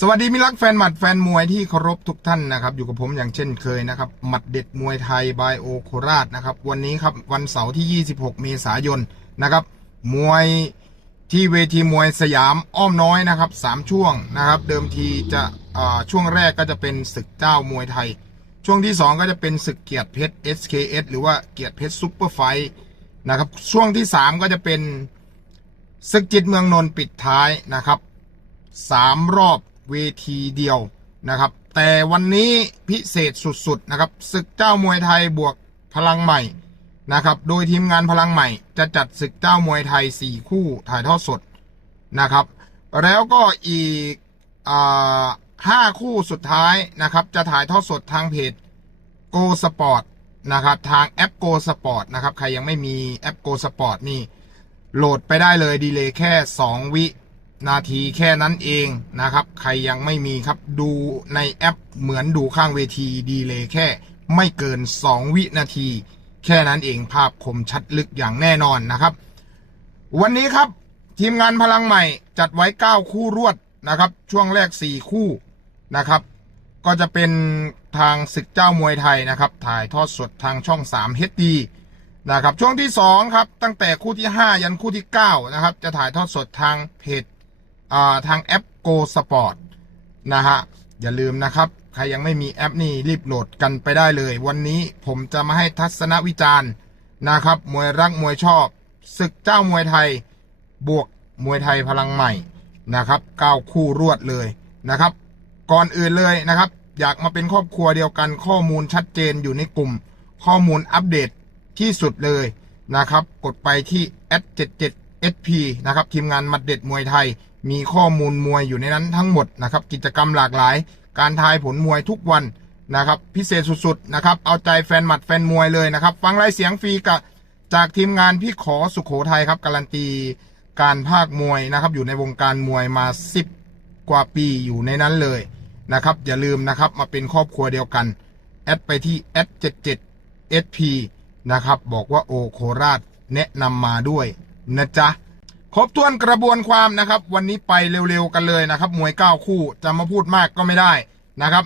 สวัสดีมิตรรักแฟนหมัดแฟนมวยที่เคารพทุกท่านนะครับ อยู่กับผมอย่างเช่นเคยนะครับ หมัดเด็ดมวยไทยบายโอโคราชนะครับ วันนี้ครับวันเสาร์ที่ 26 เมษายนนะครับ มวยที่เวทีมวยสยามอ้อมน้อยนะครับสามช่วงนะครับ เดิมทีจะช่วงแรกก็จะเป็นศึกเจ้ามวยไทย ช่วงที่ 2 ก็จะเป็นศึกเกียรติเพชร SKS หรือว่าเกียรติเพชรซุปเปอร์ไฟนะครับช่วงที่ 3 ก็จะเป็นศึกจิตเมืองนนท์ปิดท้ายนะครับสามรอบ เวทีเดียวนะครับ แต่วันนี้พิเศษสุดๆนะครับศึกเจ้ามวยไทยบวกพลังใหม่นะครับ โดยทีมงานพลังใหม่ จะจัดศึกเจ้ามวยไทย 4 คู่ถ่ายทอดสดนะครับ แล้วก็อีกอ่าห้าคู่สุดท้ายนะครับ จะถ่ายทอดสดทางเพจ Go Sport นะครับ ทางแอป Go Sport นะครับ ใครยังไม่มีแอป Go Sport นี่ โหลดไปได้เลยดีเลยแค่ 2 วิ นาทีแค่นั้นเองนะครับ ใครยังไม่มีครับดูในแอปเหมือนดูข้างเวทีดีเลยแค่ไม่เกิน 2 วินาที แค่นั้นเองภาพคมชัดลึกอย่างแน่นอนนะครับ วันนี้ครับทีมงานพลังใหม่จัดไว้ 9 คู่รวดนะครับ ช่วงแรก 4 คู่นะครับ ก็จะเป็นทางศึกเจ้ามวยไทยนะครับ ถ่ายทอดสดทางช่อง3 HD นะครับ ช่วงที่ 2 ครับ ตั้งแต่คู่ที่ 5 ยันคู่ที่ 9 นะครับ จะถ่ายทอดสดทางเพจ ทางแอป Go Sport นะฮะ อย่าลืมนะครับ ใครยังไม่มีแอปนี่รีบโหลดกันไปได้เลย วันนี้ผมจะมาให้ทัศนวิจารณ์นะครับ มวยรักมวยชอบศึกเจ้ามวยไทย บวกมวยไทยพลังใหม่นะครับก้าวคู่รวดเลยนะครับ ก่อนอื่นเลยนะครับ อยากมาเป็นครอบครัวเดียวกันข้อมูลชัดเจนอยู่ในกลุ่ม ข้อมูลอัปเดตที่สุดเลยนะครับ กดไปที่ s 7 7 sp นะครับทีมงานมัดเด็ดมวยไทย มีข้อมูลมวยอยู่ในนั้นทั้งหมดนะครับ กิจกรรมหลากหลาย การทายผลมวยทุกวันนะครับ พิเศษสุดๆนะครับ เอาใจแฟนหมัดแฟนมวยเลยนะครับ ฟังรายเสียงฟรีกับจากทีมงานพี่ขอสุขโขทัยครับ การันตีการภาคมวยนะครับ อยู่ในวงการมวยมา10กว่าปีอยู่ในนั้นเลยนะครับ อย่าลืมนะครับมาเป็นครอบครัวเดียวกัน แอดไปที่ @77sp นะครับ บอกว่าโอโคราชแนะนำมาด้วยนะจ๊ะ ครบถ้วนกระบวนความนะครับ วันนี้ไปเร็วๆกันเลยนะครับ มวยเก้าคู่จะมาพูดมากก็ไม่ได้นะครับ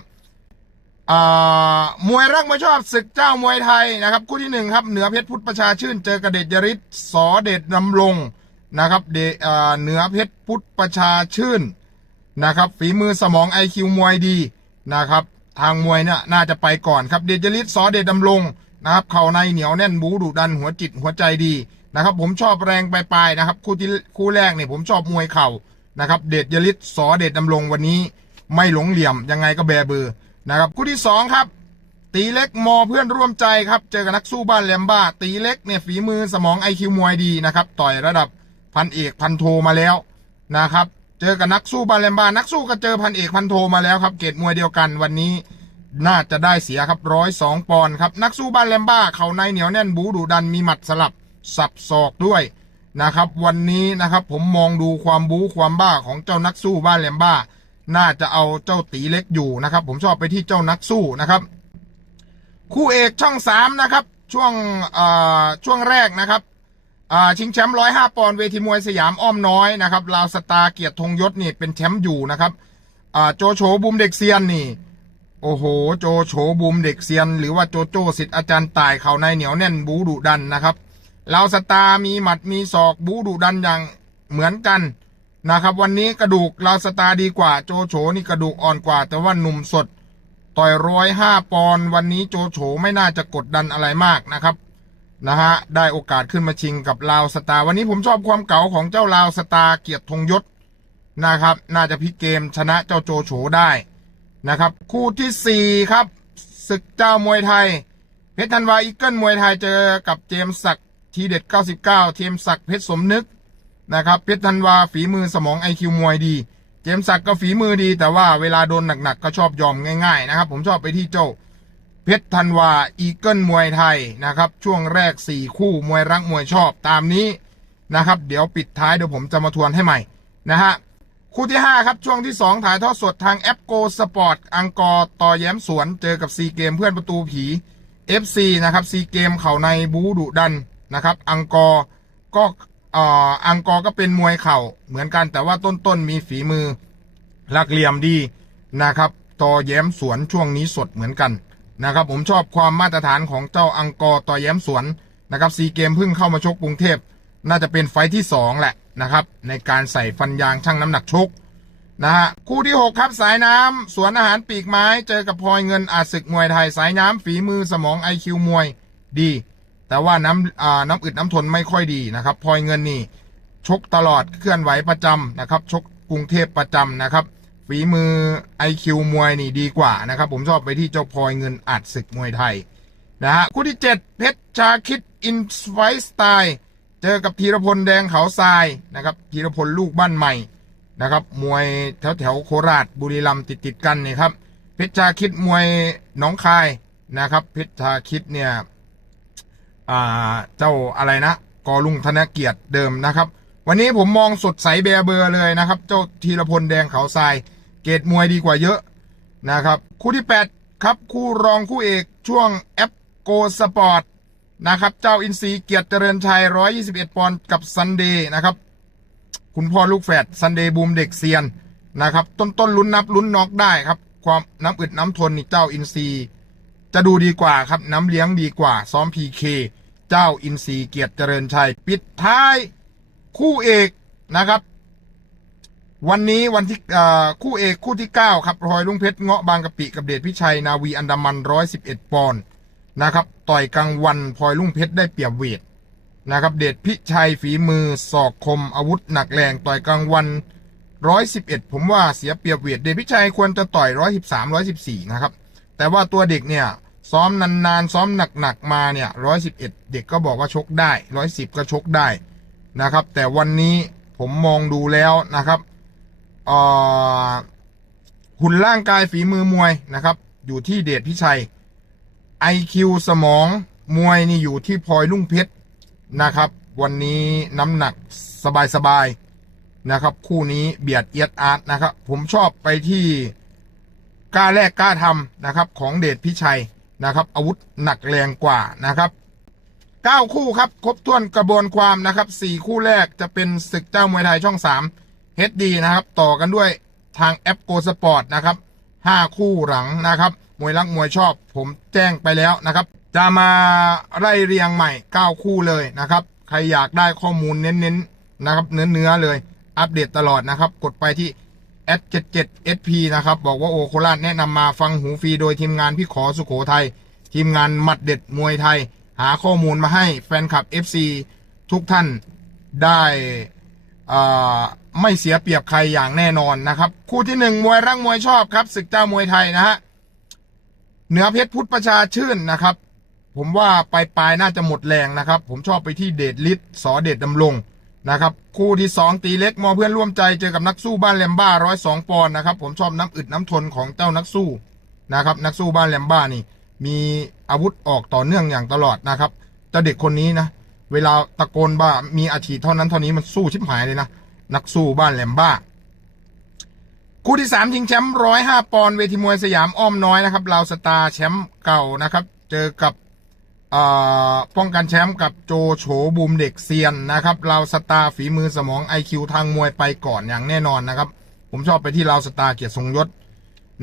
มวยรักมวยชอบศึกเจ้ามวยไทยนะครับ คู่ที่หนึ่งครับเหนือเพชรพุทธประชาชื่น เจอกระเดชยริศสอเดชนำลงนะครับเดอเหนือเพชรพุทธประชาชื่นนะครับ ฝีมือสมองไอคิวมวยดีนะครับ ทางมวยเนี่ยน่าจะไปก่อนครับเดชยริศสอเดชดำลงนะครับเข่าในเหนียวแน่นบูดุดันหัวจิตหัวใจดี นะครับ ผมชอบแรงปลายๆนะครับ คู่ที่คู่แรกเนี่ยผมชอบมวยเข่านะครับ เดชยริศสอเดชดำลงวันนี้ ไม่หลงเหลี่ยมยังไงก็แบเบือนะครับ คู่ที่สองครับ ตีเล็กมอเพื่อนร่วมใจครับ เจอกับนักสู้บ้านแลมบ้า ตีเล็กเนี่ยฝีมือสมองไอคิวมวยดีนะครับ ต่อยระดับพันเอกพันโทมาแล้วนะครับ เจอกับนักสู้บ้านแลมบ้านักสู้ก็เจอพันเอกพันโทมาแล้วครับเกตมวยเดียวกันวันนี้น่าจะได้เสียครับร้อยสองปอนด์ครับ นักสู้บ้านแลมบ้าเขาในเหนียวแน่นบูดุดันมีหมัดสลับ สับศอกด้วยนะครับ วันนี้นะครับผมมองดูความบู๊ความบ้าของเจ้านักสู้บ้านแลมบ้า น่าจะเอาเจ้าตีเล็กอยู่นะครับ ผมชอบไปที่เจ้านักสู้นะครับ คู่เอกช่องสามนะครับ ช่วงอ่าช่วงแรกนะครับอ่าชิงแชมป์ร้อยห้าปอนด์เวทีมวยสยามอ้อมน้อยนะครับลาวสตาเกียรติธงยศนี่เป็นแชมป์อยู่นะครับอ่าโจโฉบุมเด็กเซียนนี่ โอ้โห โจโฉบูมเด็กเซียน หรือว่าโจโจสิทธิ์อาจารย์ตายเขาในเหนียวแน่นบูดุดันนะครับ เราสตามีหมัดมีศอกบูดุดันอย่างเหมือนกันนะครับ วันนี้กระดูกเราสตาดีกว่าโจโฉนี่กระดูกอ่อนกว่า แต่ว่าหนุ่มสด ต่อยร้อยห้าปอนด์วันนี้โจโฉไม่น่าจะกดดันอะไรมากนะครับนะฮะได้โอกาสขึ้นมาชิงกับลาวสตาวันนี้ผมชอบความเก๋าของเจ้าลาวสตาเกียรติธงยศนะครับ น่าจะพลิกเกมชนะเจ้าโจโฉได้นะครับ คู่ที่4ครับศึกเจ้ามวยไทย เพชรธันวาอีเกิลมวยไทยเจอกับเจมส์ศักดิ์ ทีเด็ด 99เจมส์ศักดิ์เพชรสมนึกนะครับเพชรธันวาฝีมือสมองไอคิวมวยดี เจมส์ศักดิ์ก็ฝีมือดี แต่ว่าเวลาโดนหนักๆ ก็ชอบยอมง่ายๆนะครับ ผมชอบไปที่เจ้าเพชรธันวาอีเกิลมวยไทยนะครับ ช่วงแรก 4 คู่มวยรักมวยชอบตามนี้นะครับ เดี๋ยวปิดท้ายเดี๋ยวผมจะมาทวนให้ใหม่นะฮะคู่ที่ 5 ครับ ช่วงที่ 2 ถ่ายทอดสดทางแอปโกสปอร์ตอังกอร์ต่อแย้มสวนเจอกับซีเกมเพื่อนประตูผี FC นะครับซีเกมเข่าในบูดุดัน นะครับ อังกอร์ก็อ่อังกอร์ก็เป็นมวยเข่าเหมือนกันแต่ว่าต้นๆมีฝีมือหลักเหลี่ยมดีนะครับต่อแย้มสวนช่วงนี้สดเหมือนกันนะครับผมชอบความมาตรฐานของเจ้าอังกอร์ต่อแย้มสวนนะครับซีเกมเพิ่งเข้ามาชกกรุงเทพน่าจะเป็นไฟที่สองแหละนะครับ ในการใส่ฟันยางชั่งน้ำหนักชกนะฮะคู่ที่ 6 ครับสายน้ำสวนอาหารปีกไม้ เจอกับพลอยเงินอาจศึกมวยไทยสายน้ำฝีมือสมองไอคิวมวยดี แต่ว่าน้ำอ่าน้ำอึดน้ำทนไม่ค่อยดีนะครับพลอยเงินนี่ชกตลอดเคลื่อนไหวประจำนะครับ ชกกรุงเทพประจำนะครับ ฝีมือ IQ มวยนี่ดีกว่านะครับ ผมชอบไปที่เจ้าพลอยเงินอัดศึกมวยไทยนะฮะคู่ที่ 7 เพชรชาคิดอินสไฟสไตล์เจอกับธีรพลแดงเขาทรายนะครับธีรพลลูกบ้านใหม่นะครับมวยแถวแถวโคราชบุรีรัมย์ติดติดกันนี่ครับเพชรชาคิดมวยหนองคายนะครับเพชรชาคิดเนี่ย อ่าเจ้าอะไรนะกอลุงธนเกียรติเดิมนะครับ วันนี้ผมมองสดใสเบเบอร์เลยนะครับ เจ้าธีรพลแดงเขาทราย เกรดมวยดีกว่าเยอะนะครับ คู่ที่ 8 ครับ คู่รองคู่เอกช่วงแอปโกสปอร์ตนะครับ เจ้าอินซีเกียรติเจริญชัย 121 ปอนด์กับซันเดย์นะครับ คุณพ่อลูกแฝดซันเดย์บูมเด็กเซียนนะครับ ต้นต้นลุ้นนับลุ้นน็อกได้ครับ ความน้ำอึดน้ำทนนี่เจ้าอินซี จะดูดีกว่าครับน้ำเลี้ยงดีกว่า ซ้อมพีเคเจ้าอินซีเกียรติเจริญชัย ปิดท้ายคู่เอกนะครับ วันนี้วันที่คู่เอกคู่ที่ 9 ครับพลอยลุงเพชรเงาะบางกะปิกับเดชพิชัย นาวีอันดามัน111ปอนด์นะครับ ต่อยกลางวันพลอยลุงเพชรได้เปรียบเวทนะครับเดชพิชัยฝีมือศอกคมอาวุธหนักแรงต่อยกลางวัน111ผมว่าเสียเปรียบเวทเดชพิชัยควรจะต่อย113 114นะครับ แต่ว่าตัวเด็กเนี่ย ซ้อมนานๆ ซ้อมหนักๆมาเนี่ย111เอ็ดเด็กก็บอกว่าชกได้110ก็ชกได้นะครับ แต่วันนี้ผมมองดูแล้วนะครับอ่อหุ่นร่างกายฝีมือมวยนะครับ อยู่ที่เดชพิชัย IQ สมองมวยนี่อยู่ที่พลอยลุ่งเพชรนะครับ วันนี้น้ำหนักสบายๆนะครับ คู่นี้เบียดเอียดอาร์ตนะครับ ผมชอบไปที่กล้าแรกกล้าทำนะครับ ของเดชพิชัย นะครับ อาวุธหนักแรงกว่านะครับเก้าคู่ครับ ครบถ้วนกระบวนความนะครับสี่คู่แรกจะเป็นศึกเจ้ามวยไทยช่องสาม HD นะครับ ต่อกันด้วยทางแอปโกสปอร์ตนะครับห้าคู่หลังนะครับ มวยรักมวยชอบ ผมแจ้งไปแล้วนะครับ จะมาไล่เรียงใหม่เก้าคู่เลยนะครับ ใครอยากได้ข้อมูลเน้นๆนะครับ เนื้อๆเลยอัปเดตตลอดนะครับ กดไปที่ S77SP นะครับ บอกว่าโอโคราชแนะนำมาฟังหูฟรีโดยทีมงานพี่ขอสุโขทัย ทีมงานหมัดเด็ดมวยไทย หาข้อมูลมาให้แฟนคลับ FC ทุกท่านได้ไม่เสียเปรียบใครอย่างแน่นอนนะครับ คู่ที่หนึ่งมวยรักมวยชอบครับศึกเจ้ามวยไทยนะฮะเหนือเพชรพุทธประชาชื่นนะครับ ผมว่าปลายปลายๆน่าจะหมดแรงนะครับ ผมชอบไปที่เดชฤทธิ์สอเดชดำรง นะครับ คู่ที่สองตีเล็กมอเพื่อนร่วมใจเจอกับนักสู้บ้านแลมบ้าร้อยสองปอนด์นะครับ ผมชอบน้ำอึดน้ำทนของเจ้านักสู้นะครับ นักสู้บ้านแลมบ้านี่ มีอาวุธออกต่อเนื่องอย่างตลอดนะครับแต่เด็กคนนี้นะเวลาตะโกนบ้ามีอาชีพเท่านั้นเท่านี้มันสู้ชิบหายเลยนะนักสู้บ้านแลมบ้า คู่ที่สามชิงแชมป์ร้อยห้าปอนด์เวทีมวยสยามอ้อมน้อยนะครับลาวสตาร์แชมป์เก่านะครับ เจอกับ ป้องกันแชมป์กับโจโฉบูมเด็กเซียนนะครับลาวสตาร์ฝีมือสมองไอคิวทางมวยไปก่อนอย่างแน่นอนนะครับ ผมชอบไปที่ลาวสตาร์เกียรติทรงยศ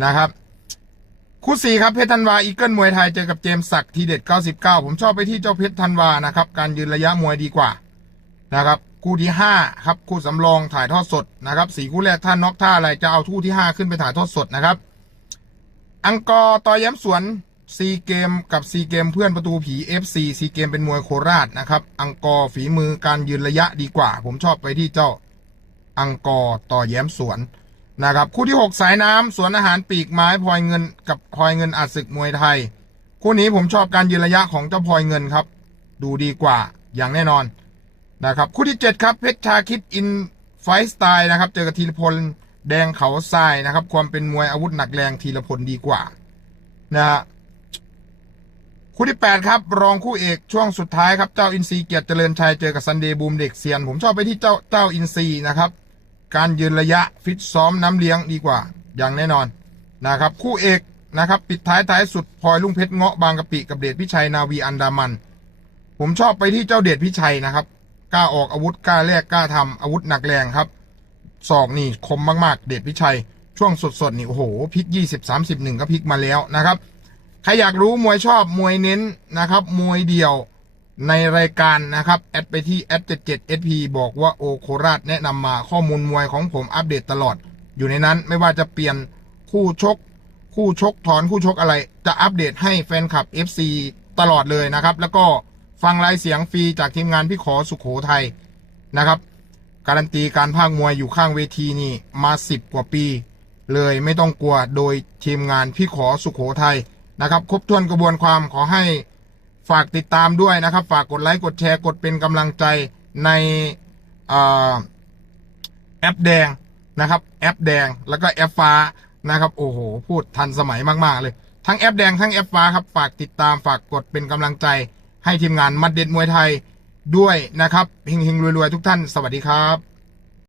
นะครับ คู่สี่ครับเพชรธันวาอีเกิลมวยไทยเจอกับเจมสักทีเด็ด 99 ผมชอบไปที่เจ้าเพชรธันวานะครับ การยืนระยะมวยดีกว่านะครับ คู่ที่ห้าครับ คู่สำรองถ่ายทอดสดนะครับสี่คู่แรกท่านน็อกท่าอะไรจะเอาคู่ที่ห้าขึ้นไปถ่ายทอดสดนะครับ อังกอร์ต่อย้ำสวน ซีเกมกับซีเกมเพื่อนประตูผี FC ซีเกมเป็นมวยโคราชนะครับ อังกอร์ฝีมือการยืนระยะดีกว่า ผมชอบไปที่เจ้าอังกอร์ต่อแย้มสวนนะครับ คู่ที่ 6 สายน้ำสวนอาหารปีกไม้พลอยเงินกับพลอยเงินอาจศึกมวยไทย คู่นี้ผมชอบการยืนระยะของเจ้าพลอยเงินครับ ดูดีกว่าอย่างแน่นอนนะครับ คู่ที่ 7 ครับเพชรชาคิดอินไฟสไตล์นะครับ เจอกับธีรพลแดงเขาทรายนะครับ ความเป็นมวยอาวุธหนักแรงธีรพลดีกว่านะฮะ คู่ที่ 8 ครับ รองคู่เอกช่วงสุดท้ายครับเจ้าอินซีเกียรติเจริญชัยเจอกับซันเดย์บูมเด็กเซียน ผมชอบไปที่เจ้าเจ้าอินซีนะครับ การยืนระยะฟิตซ้อมน้ำเลี้ยงดีกว่า อย่างแน่นอนนะครับ คู่เอกนะครับ ปิดท้ายท้ายสุดพลอยลุงเพชรเงาะบางกะปิกับเดชพิชัยนาวีอันดามัน ผมชอบไปที่เจ้าเดชพิชัยนะครับกล้าออกอาวุธกล้าแลกกล้าทำอาวุธหนักแรงครับศอกนี่คมมากๆ เดชพิชัย ช่วงสดๆนี่โอ้โหพลิกยี่สิบสามสิบหนึ่งก็พลิกมาแล้วนะครับ ใครอยากรู้มวยชอบมวยเน้นนะครับ มวยเดี่ยวในรายการนะครับ แอดไปที่แอด77 SP บอกว่าโอโคราชแนะนำมาข้อมูลมวยของผมอัปเดตตลอด อยู่ในนั้นไม่ว่าจะเปลี่ยนคู่ชก คู่ชกถอนคู่ชกอะไร จะอัปเดตให้แฟนคลับ FC ตลอดเลยนะครับ แล้วก็ฟังรายเสียงฟรีจากทีมงานพี่ขอสุขโขทัยนะครับ การันตีการพากมวยอยู่ข้างเวทีนี่มาสิบกว่าปี เลยไม่ต้องกลัวโดยทีมงานพี่ขอสุขโขทัย นะครับครบถ้วนกระบวนความขอให้ฝากติดตามด้วยนะครับ ฝากกดไลค์กดแชร์กดเป็นกำลังใจในอแอปแดงนะครับแอปแดงแล้วก็แอปฟ้านะครับโอ้โหพูดทันสมัยมากๆเลย ทั้งแอปแดงทั้งแอปฟ้าครับฝากติดตามฝากกดเป็นกำลังใจ ให้ทีมงานมัดเด็ดมวยไทยด้วยนะครับเฮงๆรวยๆทุกท่าน สวัสดีครับ